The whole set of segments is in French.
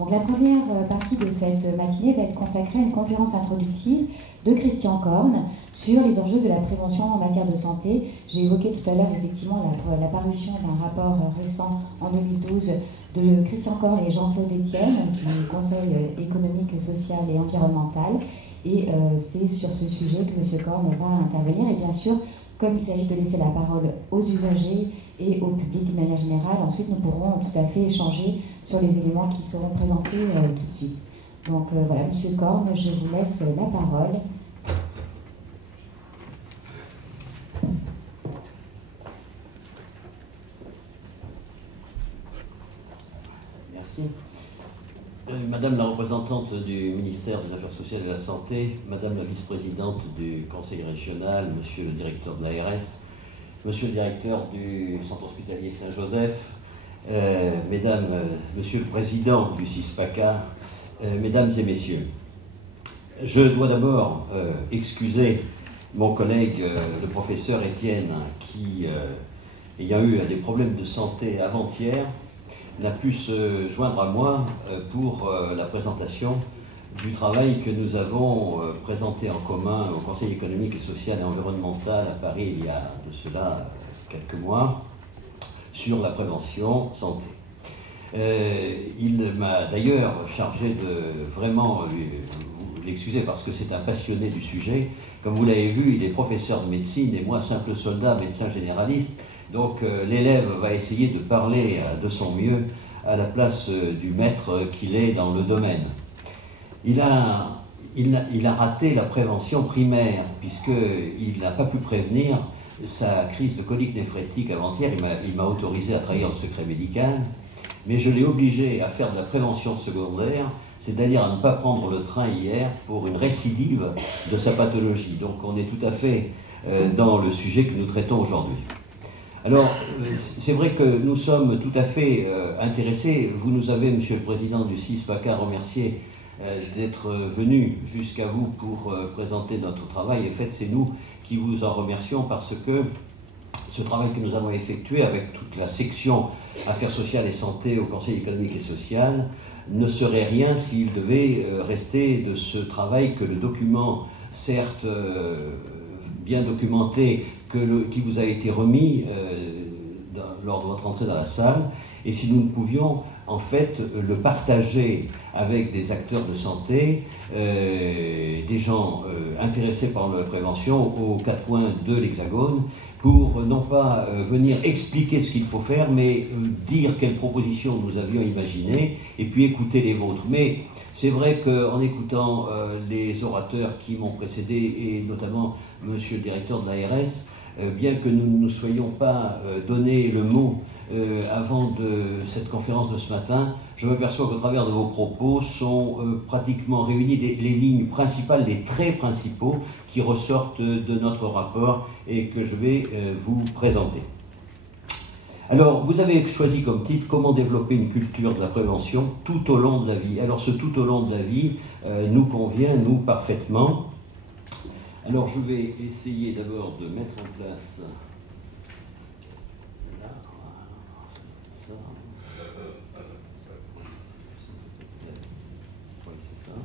Donc la première partie de cette matinée va être consacrée à une conférence introductive de Christian Korn sur les enjeux de la prévention en matière de santé. J'ai évoqué tout à l'heure effectivement la parution d'un rapport récent en 2012 de Christian Korn et Jean-Claude Etienne du Conseil économique, social et environnemental. Et c'est sur ce sujet que M. Korn va intervenir. Et bien sûr, comme il s'agit de laisser la parole aux usagers et au public de manière générale, ensuite nous pourrons tout à fait échanger sur les éléments qui seront présentés tout de suite. Donc voilà, M. Korn, je vous laisse la parole. Merci. Madame la représentante du ministère des Affaires sociales et de la Santé, Madame la vice-présidente du Conseil régional, Monsieur le directeur de l'ARS, Monsieur le directeur du Centre hospitalier Saint-Joseph, Mesdames, Monsieur le président du CISPACA, Mesdames et Messieurs, je dois d'abord excuser mon collègue, le professeur Etienne, qui, ayant eu des problèmes de santé avant-hier, n'a pu se joindre à moi pour la présentation du travail que nous avons présenté en commun au Conseil économique et social et environnemental à Paris il y a de cela quelques mois sur la prévention santé. Il m'a d'ailleurs chargé de vraiment l'excuser parce que c'est un passionné du sujet. Comme vous l'avez vu, il est professeur de médecine et moi simple soldat, médecin généraliste. Donc l'élève va essayer de parler de son mieux à la place du maître qu'il est dans le domaine. Il a raté la prévention primaire puisqu'il n'a pas pu prévenir sa crise de colique néphrétique avant-hier. Il m'a autorisé à trahir le secret médical, mais je l'ai obligé à faire de la prévention secondaire, c'est-à-dire à ne pas prendre le train hier pour une récidive de sa pathologie. Donc on est tout à fait dans le sujet que nous traitons aujourd'hui. Alors, c'est vrai que nous sommes tout à fait intéressés. Vous nous avez, Monsieur le Président du CISPACA, remercié d'être venu jusqu'à vous pour présenter notre travail. En fait, c'est nous qui vous en remercions parce que ce travail que nous avons effectué avec toute la section Affaires sociales et santé au Conseil économique et social ne serait rien s'il devait rester de ce travail que le document, certes bien documenté, qui vous a été remis lors de votre entrée dans la salle, et si nous pouvions en fait le partager avec des acteurs de santé, des gens intéressés par la prévention aux quatre coins de l'Hexagone, pour non pas venir expliquer ce qu'il faut faire, mais dire quelles propositions nous avions imaginées, et puis écouter les vôtres. Mais c'est vrai qu'en écoutant les orateurs qui m'ont précédé, et notamment Monsieur le directeur de l'ARS, bien que nous ne nous soyons pas donné le mot avant de cette conférence de ce matin, je m'aperçois qu'au travers de vos propos sont pratiquement réunies les lignes principales, les traits principaux qui ressortent de notre rapport et que je vais vous présenter. Alors, vous avez choisi comme titre « Comment développer une culture de la prévention tout au long de la vie ». Alors, ce « tout au long de la vie » nous convient, nous, parfaitement. Alors, je vais essayer d'abord de mettre en place... Là, ça. Oui, c'est ça.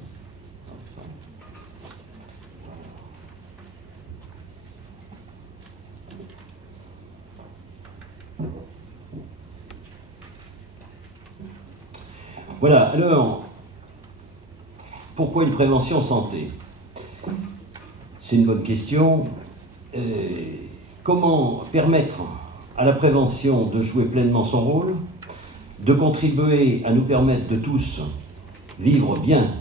Voilà, alors, pourquoi une prévention santé? C'est une bonne question. Comment permettre à la prévention de jouer pleinement son rôle, de contribuer à nous permettre de tous vivre bien,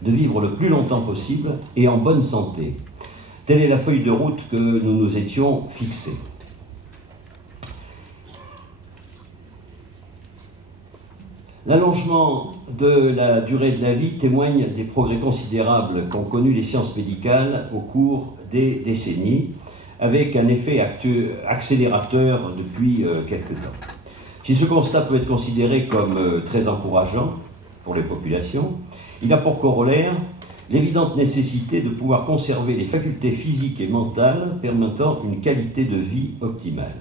de vivre le plus longtemps possible et en bonne santé? Telle est la feuille de route que nous nous étions fixés. L'allongement de la durée de la vie témoigne des progrès considérables qu'ont connus les sciences médicales au cours des décennies, avec un effet accélérateur depuis quelque temps. Si ce constat peut être considéré comme très encourageant pour les populations, il a pour corollaire l'évidente nécessité de pouvoir conserver les facultés physiques et mentales permettant une qualité de vie optimale.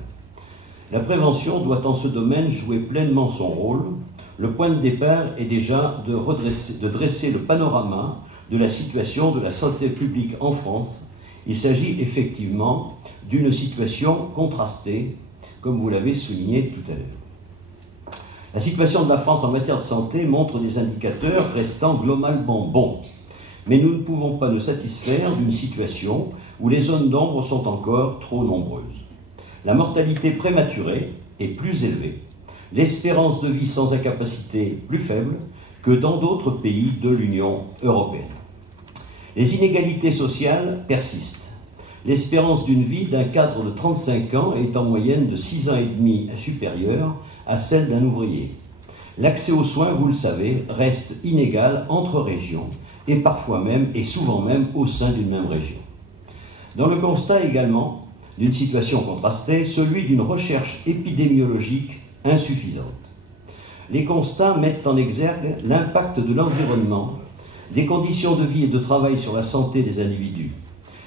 La prévention doit en ce domaine jouer pleinement son rôle, le point de départ est déjà de dresser le panorama de la situation de la santé publique en France. Il s'agit effectivement d'une situation contrastée, comme vous l'avez souligné tout à l'heure. La situation de la France en matière de santé montre des indicateurs restant globalement bons, mais nous ne pouvons pas nous satisfaire d'une situation où les zones d'ombre sont encore trop nombreuses. La mortalité prématurée est plus élevée, l'espérance de vie sans incapacité plus faible que dans d'autres pays de l'Union européenne. Les inégalités sociales persistent. L'espérance d'une vie d'un cadre de 35 ans est en moyenne de 6 ans et demi supérieure à celle d'un ouvrier. L'accès aux soins, vous le savez, reste inégal entre régions et parfois même, et souvent même, au sein d'une même région. Dans le constat également d'une situation contrastée, celui d'une recherche épidémiologique insuffisante. Les constats mettent en exergue l'impact de l'environnement, des conditions de vie et de travail sur la santé des individus.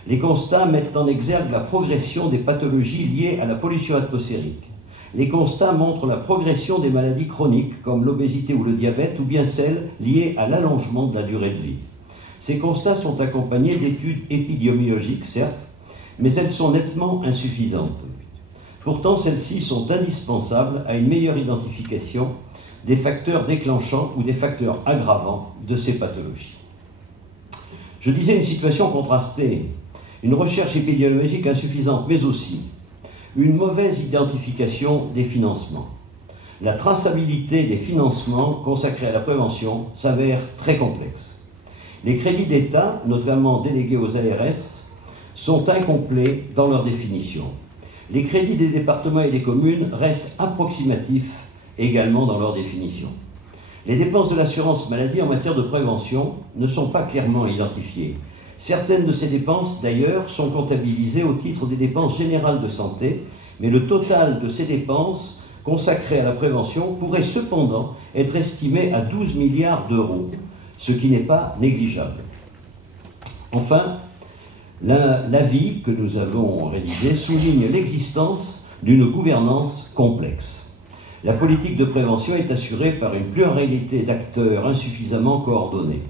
Les constats mettent en exergue la progression des pathologies liées à la pollution atmosphérique. Les constats montrent la progression des maladies chroniques comme l'obésité ou le diabète, ou bien celles liées à l'allongement de la durée de vie. Ces constats sont accompagnés d'études épidémiologiques, certes, mais elles sont nettement insuffisantes. Pourtant, celles-ci sont indispensables à une meilleure identification des facteurs déclenchants ou des facteurs aggravants de ces pathologies. Je disais une situation contrastée, une recherche épidémiologique insuffisante, mais aussi une mauvaise identification des financements. La traçabilité des financements consacrés à la prévention s'avère très complexe. Les crédits d'État, notamment délégués aux ARS, sont incomplets dans leur définition. Les crédits des départements et des communes restent approximatifs également dans leur définition. Les dépenses de l'assurance maladie en matière de prévention ne sont pas clairement identifiées. Certaines de ces dépenses, d'ailleurs, sont comptabilisées au titre des dépenses générales de santé, mais le total de ces dépenses consacrées à la prévention pourrait cependant être estimé à 12 milliards d'euros, ce qui n'est pas négligeable. Enfin, l'avis que nous avons rédigé souligne l'existence d'une gouvernance complexe. La politique de prévention est assurée par une pluralité d'acteurs insuffisamment coordonnés.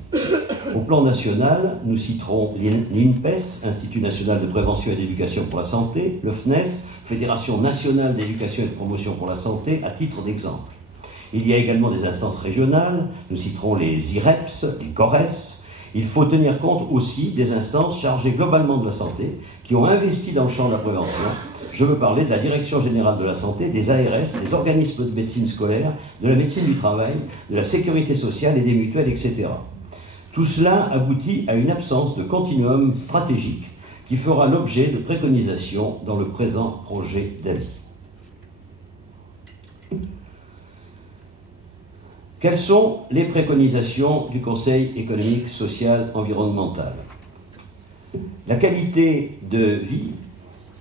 Au plan national, nous citerons l'INPES, Institut national de prévention et d'éducation pour la santé, le FNES, Fédération nationale d'éducation et de promotion pour la santé, à titre d'exemple. Il y a également des instances régionales, nous citerons les IREPS, les CORES. Il faut tenir compte aussi des instances chargées globalement de la santé, qui ont investi dans le champ de la prévention. Je veux parler de la Direction générale de la santé, des ARS, des organismes de médecine scolaire, de la médecine du travail, de la sécurité sociale et des mutuelles, etc. Tout cela aboutit à une absence de continuum stratégique qui fera l'objet de préconisations dans le présent projet d'avis. Quelles sont les préconisations du Conseil économique, social, environnemental? La qualité de vie,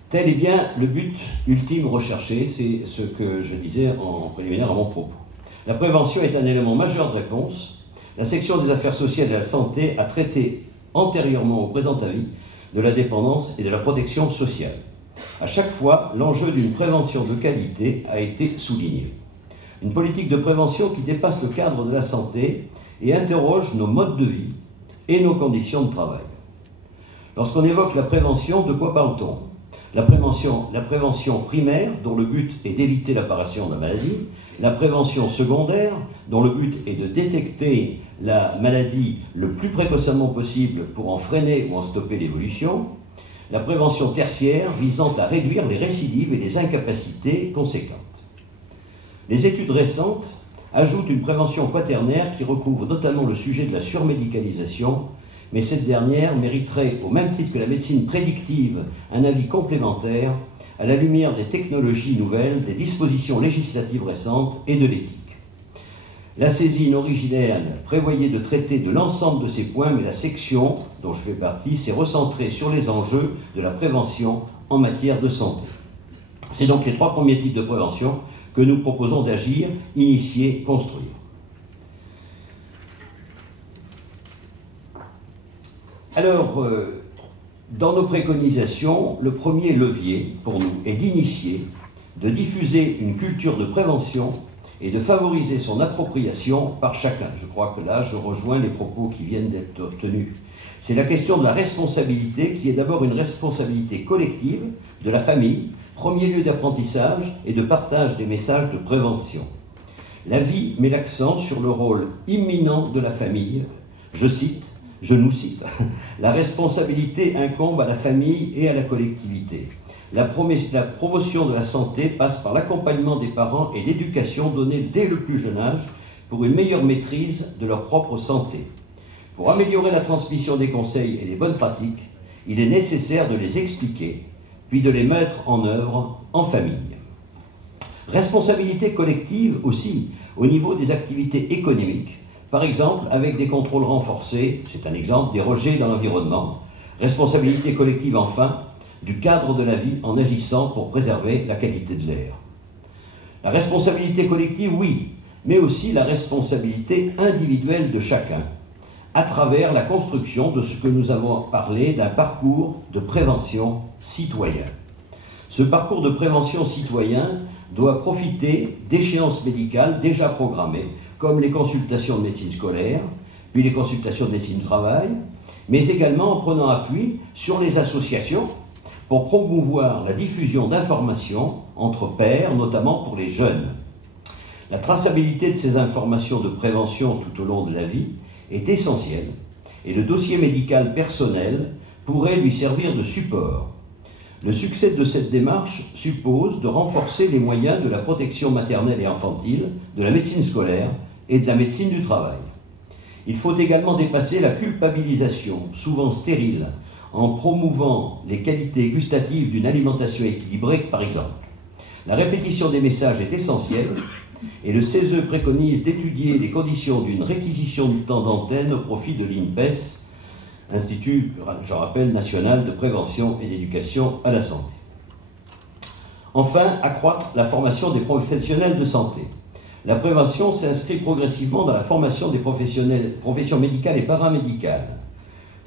tel est bien le but ultime recherché, c'est ce que je disais en préliminaire à mon propos. La prévention est un élément majeur de réponse. La section des affaires sociales et de la santé a traité antérieurement au présent avis de la dépendance et de la protection sociale. À chaque fois, l'enjeu d'une prévention de qualité a été souligné. Une politique de prévention qui dépasse le cadre de la santé et interroge nos modes de vie et nos conditions de travail. Lorsqu'on évoque la prévention, de quoi parle-t-on? La prévention primaire, dont le but est d'éviter l'apparition de la maladie, la prévention secondaire, dont le but est de détecter la maladie le plus précocement possible pour en freiner ou en stopper l'évolution, la prévention tertiaire visant à réduire les récidives et les incapacités conséquentes. Les études récentes ajoutent une prévention quaternaire qui recouvre notamment le sujet de la surmédicalisation, mais cette dernière mériterait, au même titre que la médecine prédictive, un avis complémentaire à la lumière des technologies nouvelles, des dispositions législatives récentes et de l'éthique. La saisine originelle prévoyait de traiter de l'ensemble de ces points, mais la section dont je fais partie s'est recentrée sur les enjeux de la prévention en matière de santé. C'est donc les trois premiers types de prévention que nous proposons d'agir, initier, construire. Alors, dans nos préconisations, le premier levier pour nous est d'initier, de diffuser une culture de prévention et de favoriser son appropriation par chacun. Je crois que là, je rejoins les propos qui viennent d'être tenus. C'est la question de la responsabilité qui est d'abord une responsabilité collective de la famille, premier lieu d'apprentissage et de partage des messages de prévention. L'avis met l'accent sur le rôle imminent de la famille. Je nous cite, la responsabilité incombe à la famille et à la collectivité. La promotion de la santé passe par l'accompagnement des parents et l'éducation donnée dès le plus jeune âge pour une meilleure maîtrise de leur propre santé. Pour améliorer la transmission des conseils et des bonnes pratiques, il est nécessaire de les expliquer, puis de les mettre en œuvre en famille. Responsabilité collective aussi au niveau des activités économiques, par exemple avec des contrôles renforcés, c'est un exemple, des rejets dans l'environnement. Responsabilité collective enfin du cadre de la vie en agissant pour préserver la qualité de l'air. La responsabilité collective, oui, mais aussi la responsabilité individuelle de chacun, à travers la construction de ce que nous avons parlé d'un parcours de prévention citoyen. Ce parcours de prévention citoyen doit profiter d'échéances médicales déjà programmées, comme les consultations de médecine scolaire, puis les consultations de médecine du travail, mais également en prenant appui sur les associations pour promouvoir la diffusion d'informations entre pairs, notamment pour les jeunes. La traçabilité de ces informations de prévention tout au long de la vie est essentielle, et le dossier médical personnel pourrait lui servir de support. Le succès de cette démarche suppose de renforcer les moyens de la protection maternelle et infantile, de la médecine scolaire et de la médecine du travail. Il faut également dépasser la culpabilisation, souvent stérile, en promouvant les qualités gustatives d'une alimentation équilibrée, par exemple. La répétition des messages est essentielle, et le CESE préconise d'étudier les conditions d'une réquisition du temps d'antenne au profit de l'INPES, Institut, je rappelle, national de prévention et d'éducation à la santé. Enfin, accroître la formation des professionnels de santé. La prévention s'inscrit progressivement dans la formation des professions médicales et paramédicales.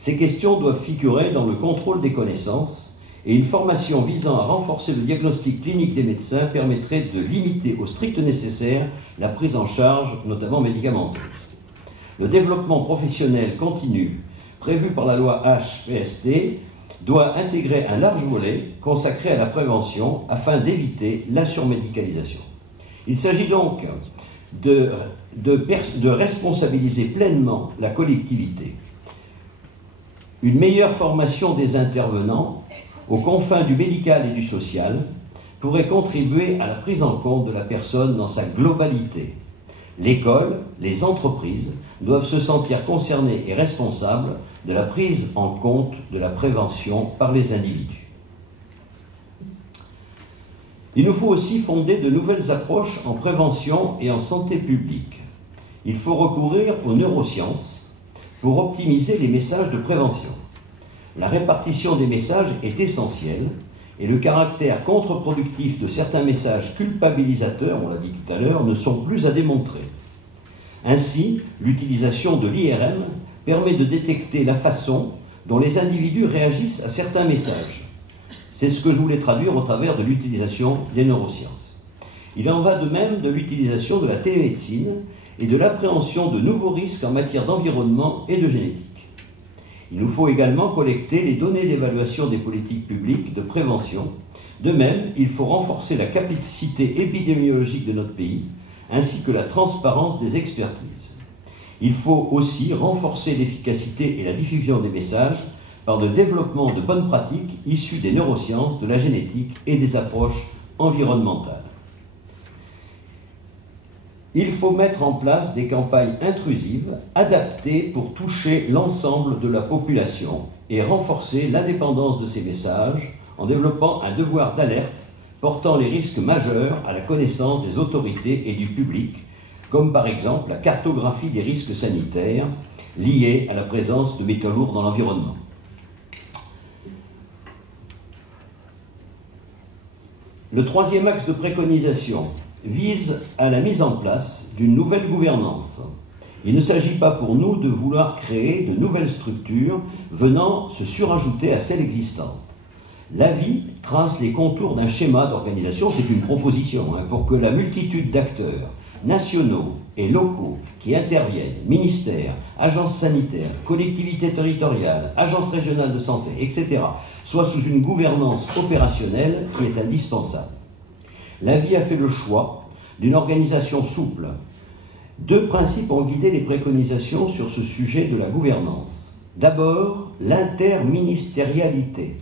Ces questions doivent figurer dans le contrôle des connaissances, et une formation visant à renforcer le diagnostic clinique des médecins permettrait de limiter au strict nécessaire la prise en charge, notamment médicamenteuse. Le développement professionnel continu, prévu par la loi HPST, doit intégrer un large volet consacré à la prévention afin d'éviter la surmédicalisation. Il s'agit donc de responsabiliser pleinement la collectivité. Une meilleure formation des intervenants aux confins du médical et du social pourrait contribuer à la prise en compte de la personne dans sa globalité. L'école, les entreprises doivent se sentir concernées et responsables de la prise en compte de la prévention par les individus. Il nous faut aussi fonder de nouvelles approches en prévention et en santé publique. Il faut recourir aux neurosciences pour optimiser les messages de prévention. La répartition des messages est essentielle et le caractère contre-productif de certains messages culpabilisateurs, on l'a dit tout à l'heure, ne sont plus à démontrer. Ainsi, l'utilisation de l'IRM permet de détecter la façon dont les individus réagissent à certains messages. C'est ce que je voulais traduire au travers de l'utilisation des neurosciences. Il en va de même de l'utilisation de la télémédecine et de l'appréhension de nouveaux risques en matière d'environnement et de génétique. Il nous faut également collecter les données d'évaluation des politiques publiques de prévention. De même, il faut renforcer la capacité épidémiologique de notre pays, ainsi que la transparence des expertises. Il faut aussi renforcer l'efficacité et la diffusion des messages par le développement de bonnes pratiques issues des neurosciences, de la génétique et des approches environnementales. Il faut mettre en place des campagnes intrusives adaptées pour toucher l'ensemble de la population et renforcer l'indépendance de ces messages en développant un devoir d'alerte portant les risques majeurs à la connaissance des autorités et du public, comme par exemple la cartographie des risques sanitaires liés à la présence de métaux lourds dans l'environnement. Le troisième axe de préconisation vise à la mise en place d'une nouvelle gouvernance. Il ne s'agit pas pour nous de vouloir créer de nouvelles structures venant se surajouter à celles existantes. L'avis trace les contours d'un schéma d'organisation, c'est une proposition, pour que la multitude d'acteurs nationaux et locaux qui interviennent, ministères, agences sanitaires, collectivités territoriales, agences régionales de santé, etc., soient sous une gouvernance opérationnelle qui est indispensable. L'AVI a fait le choix d'une organisation souple. Deux principes ont guidé les préconisations sur ce sujet de la gouvernance. D'abord, l'interministérialité.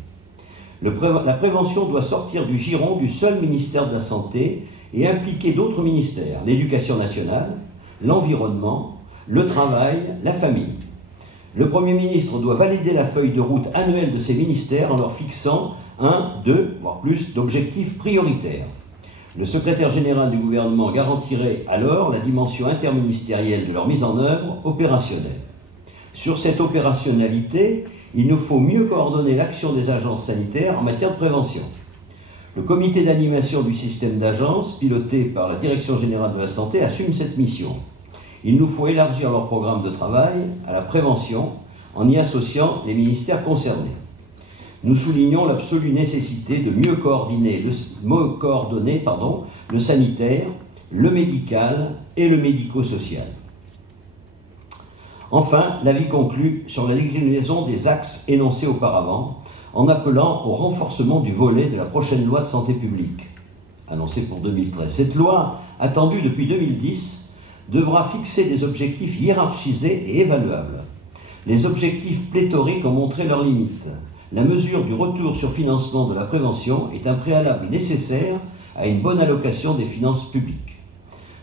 La prévention doit sortir du giron du seul ministère de la Santé et impliquer d'autres ministères, l'éducation nationale, l'environnement, le travail, la famille. Le Premier ministre doit valider la feuille de route annuelle de ces ministères en leur fixant un, deux, voire plus d'objectifs prioritaires. Le secrétaire général du gouvernement garantirait alors la dimension interministérielle de leur mise en œuvre opérationnelle. Sur cette opérationnalité, il nous faut mieux coordonner l'action des agences sanitaires en matière de prévention. Le comité d'animation du système d'agences, piloté par la Direction générale de la santé, assume cette mission. Il nous faut élargir leur programme de travail à la prévention en y associant les ministères concernés. Nous soulignons l'absolue nécessité de mieux coordonner le sanitaire, le médical et le médico-social. Enfin, l'avis conclut sur la déclinaison des axes énoncés auparavant, en appelant au renforcement du volet de la prochaine loi de santé publique, annoncée pour 2013. Cette loi, attendue depuis 2010, devra fixer des objectifs hiérarchisés et évaluables. Les objectifs pléthoriques ont montré leurs limites. La mesure du retour sur financement de la prévention est un préalable nécessaire à une bonne allocation des finances publiques.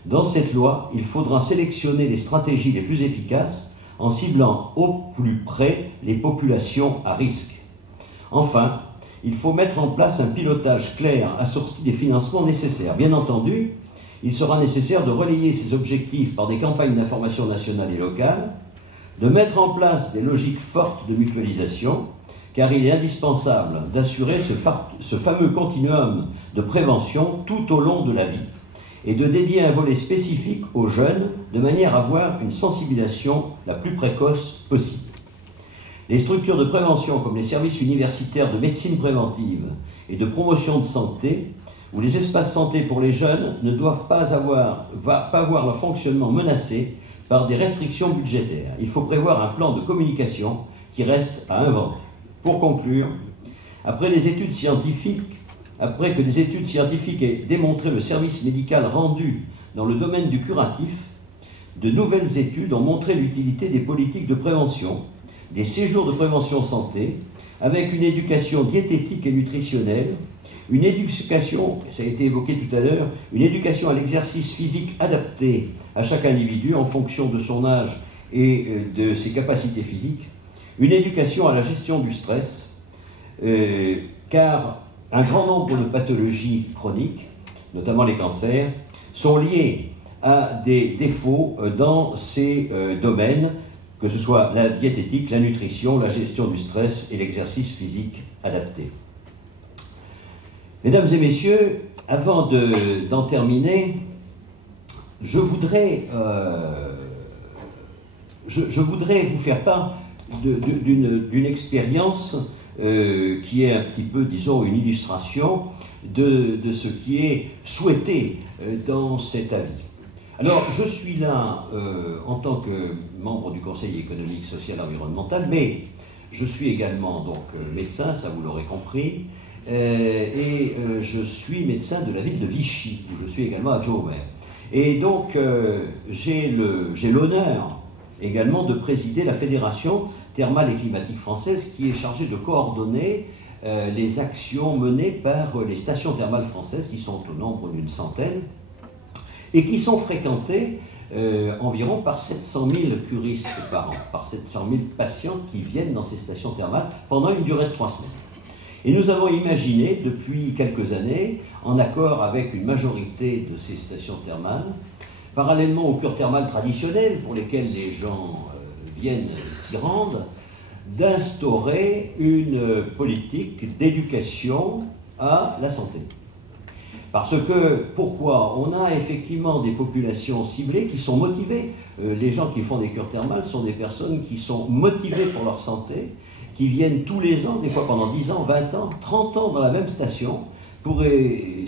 Dans cette loi, il faudra sélectionner les stratégies les plus efficaces en ciblant au plus près les populations à risque. Enfin, il faut mettre en place un pilotage clair assorti des financements nécessaires. Bien entendu, il sera nécessaire de relayer ces objectifs par des campagnes d'information nationales et locales, de mettre en place des logiques fortes de mutualisation, car il est indispensable d'assurer ce fameux continuum de prévention tout au long de la vie, et de dédier un volet spécifique aux jeunes, de manière à avoir une sensibilisation la plus précoce possible. Les structures de prévention, comme les services universitaires de médecine préventive et de promotion de santé, ou les espaces santé pour les jeunes, ne doivent pas voir leur fonctionnement menacé par des restrictions budgétaires. Il faut prévoir un plan de communication qui reste à inventer. Pour conclure, après que des études scientifiques aient démontré le service médical rendu dans le domaine du curatif, de nouvelles études ont montré l'utilité des politiques de prévention, des séjours de prévention santé, avec une éducation diététique et nutritionnelle, une éducation, ça a été évoqué tout à l'heure, une éducation à l'exercice physique adapté à chaque individu en fonction de son âge et de ses capacités physiques, une éducation à la gestion du stress, car un grand nombre de pathologies chroniques, notamment les cancers, sont liées à des défauts dans ces domaines, que ce soit la diététique, la nutrition, la gestion du stress et l'exercice physique adapté. Mesdames et messieurs, avant d'en terminer, je voudrais vous faire part d'une expérience qui est un petit peu, disons, une illustration de ce qui est souhaité dans cet avis. Alors, je suis là en tant que membre du Conseil économique, social et environnemental, mais je suis également donc médecin, ça vous l'aurez compris, et je suis médecin de la ville de Vichy, où je suis également adjoint au maire. Et donc, j'ai l'honneur également de présider la Fédération thermale et climatique française, qui est chargée de coordonner les actions menées par les stations thermales françaises, qui sont au nombre d'une centaine, et qui sont fréquentées environ par 700 000 curistes par an, par 700 000 patients qui viennent dans ces stations thermales pendant une durée de 3 semaines. Et nous avons imaginé depuis quelques années, en accord avec une majorité de ces stations thermales, parallèlement aux cures thermales traditionnelles pour lesquelles les gens viennent s'y rendre, d'instaurer une politique d'éducation à la santé. Parce que, pourquoi? On a effectivement des populations ciblées qui sont motivées. Les gens qui font des cures thermales sont des personnes qui sont motivées pour leur santé, qui viennent tous les ans, des fois pendant 10 ans, 20 ans, 30 ans dans la même station, pour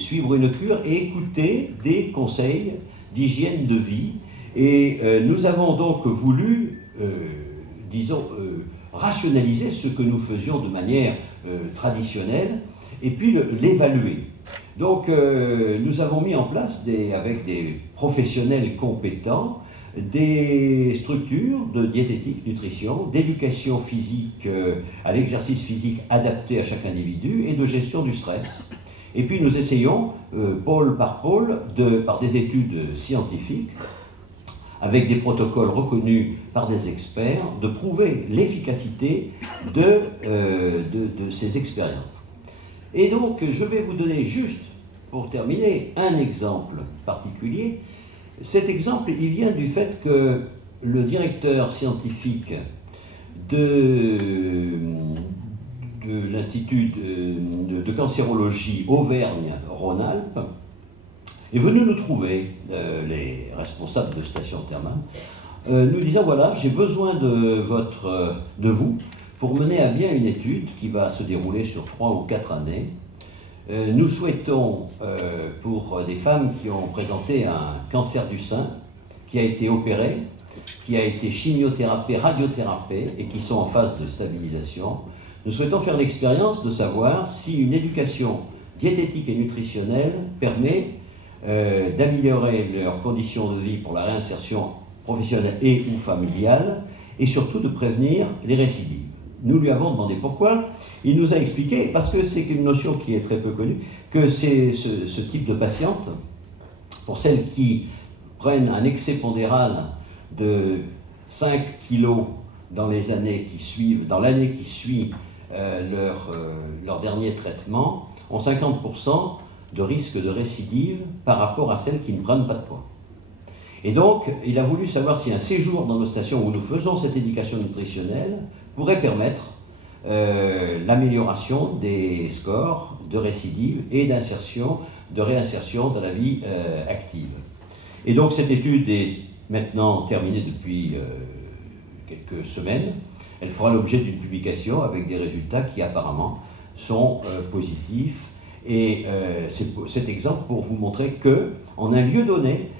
suivre une cure et écouter des conseils, d'hygiène de vie. Et nous avons donc voulu, disons, rationaliser ce que nous faisions de manière traditionnelle et puis l'évaluer. Donc nous avons mis en place, avec des professionnels compétents, des structures de diététique, nutrition, d'éducation physique à l'exercice physique adapté à chaque individu et de gestion du stress. Et puis nous essayons, pôle par pôle, par des études scientifiques, avec des protocoles reconnus par des experts, de prouver l'efficacité de ces expériences. Et donc, je vais vous donner juste, pour terminer, un exemple particulier. Cet exemple, il vient du fait que le directeur scientifique de l'Institut de cancérologie Auvergne-Rhône-Alpes est venu nous trouver, les responsables de Station Thermale, nous disant, voilà, j'ai besoin de vous pour mener à bien une étude qui va se dérouler sur 3 ou 4 années. Nous souhaitons, pour des femmes qui ont présenté un cancer du sein, qui a été opéré, qui a été chimiothérapé, radiothérapé et qui sont en phase de stabilisation, nous souhaitons faire l'expérience de savoir si une éducation diététique et nutritionnelle permet d'améliorer leurs conditions de vie pour la réinsertion professionnelle et ou familiale, et surtout de prévenir les récidives. Nous lui avons demandé pourquoi. Il nous a expliqué, parce que c'est une notion qui est très peu connue, que c'est ce type de patiente, pour celles qui prennent un excès pondéral de 5 kg dans les années qui suivent, dans l'année qui suit leur dernier traitement, ont 50% de risque de récidive par rapport à celles qui ne prennent pas de poids. Et donc, il a voulu savoir si un séjour dans nos stations où nous faisons cette éducation nutritionnelle pourrait permettre l'amélioration des scores de récidive et d'insertion, de réinsertion dans la vie active. Et donc, cette étude est maintenant terminée depuis quelques semaines. Elle fera l'objet d'une publication avec des résultats qui apparemment sont positifs. Et c'est cet exemple pour vous montrer qu'en un lieu donné,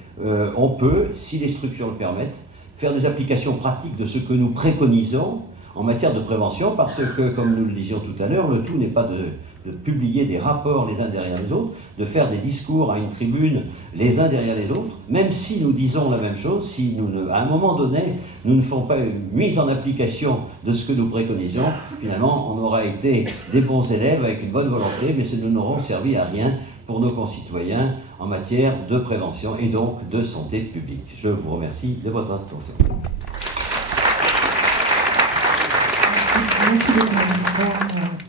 on peut, si les structures le permettent, faire des applications pratiques de ce que nous préconisons en matière de prévention, parce que, comme nous le disions tout à l'heure, le tout n'est pas de publier des rapports les uns derrière les autres, de faire des discours à une tribune les uns derrière les autres, même si nous disons la même chose, si à un moment donné, nous ne faisons pas une mise en application de ce que nous préconisons, finalement, on aura été des bons élèves avec une bonne volonté, mais ça ne nous aura servi à rien pour nos concitoyens en matière de prévention et donc de santé publique. Je vous remercie de votre attention. Merci beaucoup.